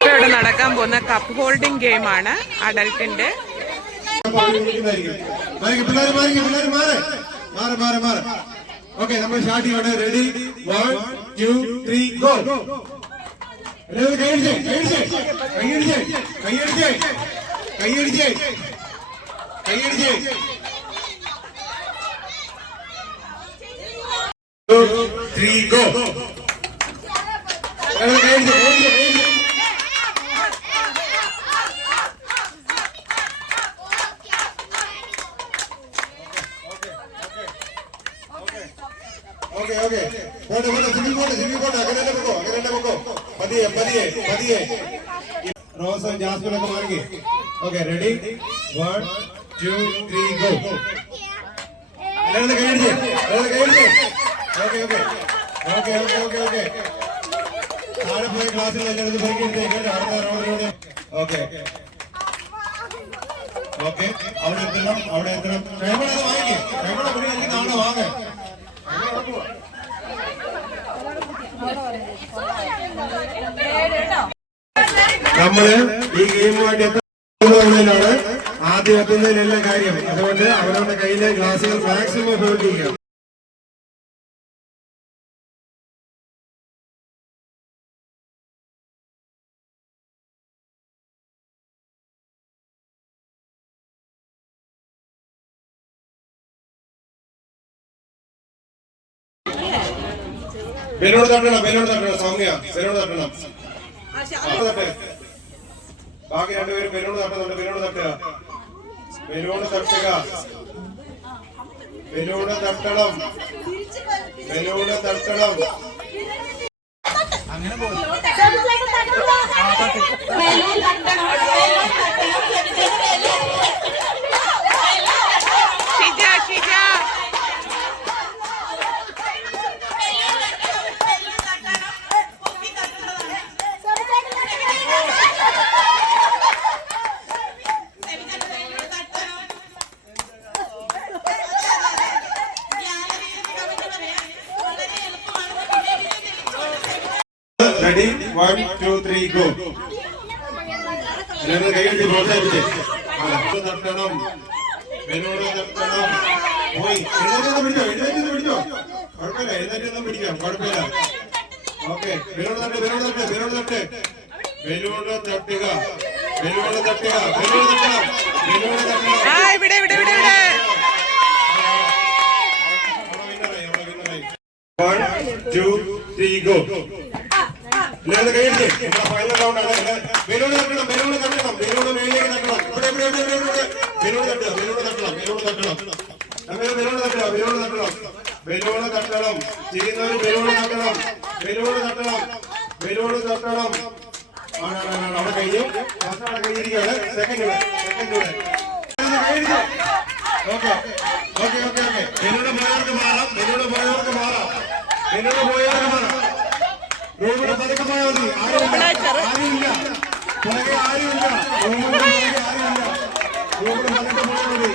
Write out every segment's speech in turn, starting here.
ഇവിടെ നടക്കാൻ പോകുന്ന കപ്പ് ഹോൾഡിംഗ് ഗെയിമാണ് അഡൽട്ടിന്റെ. ഓക്കെ, നമ്മൾ സ്റ്റാർട്ട് ചെയ്യണം. Ready, 1 2 3 go. കൈയടിച്ചേ കൈയടിച്ചേ കൈയടിച്ചേ കൈയടിച്ചേ കൈയടിച്ചേ കൈയടിച്ചേ 2 3 ഗോ. ഓക്കെ ഓക്കെ, പോട്ടെ പോട്ടെ, സിമ്മി പോട്ടെ സിമ്മി പോട്ടെ, അങ്ങനെ പൊക്കോ പതിയെ പതിയെ പതിയെ. റോസും ജാസ്മിനും ഒക്കെ മാറി. Okay, ready, 1 2 3 go. എല്ലാവരും കൈയടിച്ചേ കൈയടിച്ചേ. Okay okay okay okay okay okay, താഴെ പോയ ക്ലാസ്സിൽ എല്ലാവരും ബൈക്കിട്ട് അടുത്ത റൗണ്ടിലൂടെ. ഓക്കെ ഓക്കെ, അവിടെ എത്തണം അവിടെ എത്തണം. പ്രേമണ വാങ്ങിക്കേ, പ്രേമണ ഇവിടെ നാളെ വാങ്ങ. നമ്മള് ഈ ഗെയിമുമായിട്ട് എത്തുന്നതിനാണ് ആദ്യം എത്തുന്നതിനെല്ലാം കാര്യം. അതുകൊണ്ട് അവരുടെ കയ്യിലെ ഗ്ലാസുകൾ മാക്സിമം ഹോൾഡ് ചെയ്യുക. ബലൂൺ തട്ടണം സൗമ്യ, ബലൂൺ തട്ടണം. ബാക്കി രണ്ടുപേരും ബലൂൺ തട്ടുന്നുണ്ട്. ബലൂൺ തട്ടുക, ബലൂൺ തട്ടുക, ബലൂൺ തട്ടണം, ബലൂൺ തട്ടണം. അങ്ങനെ റെഡി, 1 2 3 ഗോ. എല്ലാവരും കൈയടിച്ച് പ്രോത്സാഹിപ്പിച്ചേ. തട്ടണം, ബലൂൺ തട്ടണം. പോയി എഴുന്നേറ്റ് പിടിച്ചോ, കുഴപ്പമില്ല, എഴുന്നേറ്റ് പിടിക്കാം, കുഴപ്പമില്ല. ഓക്കെ, ബലൂൺ തട്ട്, ബലൂൺ തട്ട്, ബലൂൺ തട്ട്, ബലൂൺ തട്ടുക, ബലൂൺ തട്ടുക, ബലൂൺ തട്ടണം, ബലൂൺ തട്ടണം. 1 2 3 ഗോ. എല്ലാവരും കൈയടിച്ചേ. ഫൈനൽ റൗണ്ടാണ്. ബലൂൺ തട്ടണം, ബലൂൺ തട്ടണം, ബലൂൺ മേലേക്ക് തട്ടണം. ഇവിടെ ബലൂൺ തട്ടുക, ബലൂൺ തട്ടണം, ബലൂൺ തട്ടണം, അങ്ങനെ ബലൂൺ തട്ടുക, ബലൂൺ തട്ടണം, ബലൂൺ തട്ടണം. ചെയ്യുന്നവർ ബലൂൺ തട്ടണം, ബലൂൺ തട്ടണം, ബലൂൺ തട്ടണം. അവിടെ കയ്യും കൈയിരിക്കുകയാണ്. സെക്കൻഡ് കൈയടിച്ചേ. Okay okay okay okay, balloon പോയവർക്ക് മാറാം, ബലൂണ് പോയവർക്ക് മാറാം, ബലൂണ് പോയവർക്ക് മാറാം. റൂമിന് പതുക്കെ പോയാൽ മതി. ആരുമില്ല, പുറകെ ആരുമില്ല, റൂമിന് ആരുമില്ല. റൂമിന് പതുക്കെ പോയാൽ മതി.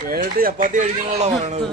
കേട്ട് ചപ്പാത്തി കഴിക്കുന്നുള്ള പറയണത്.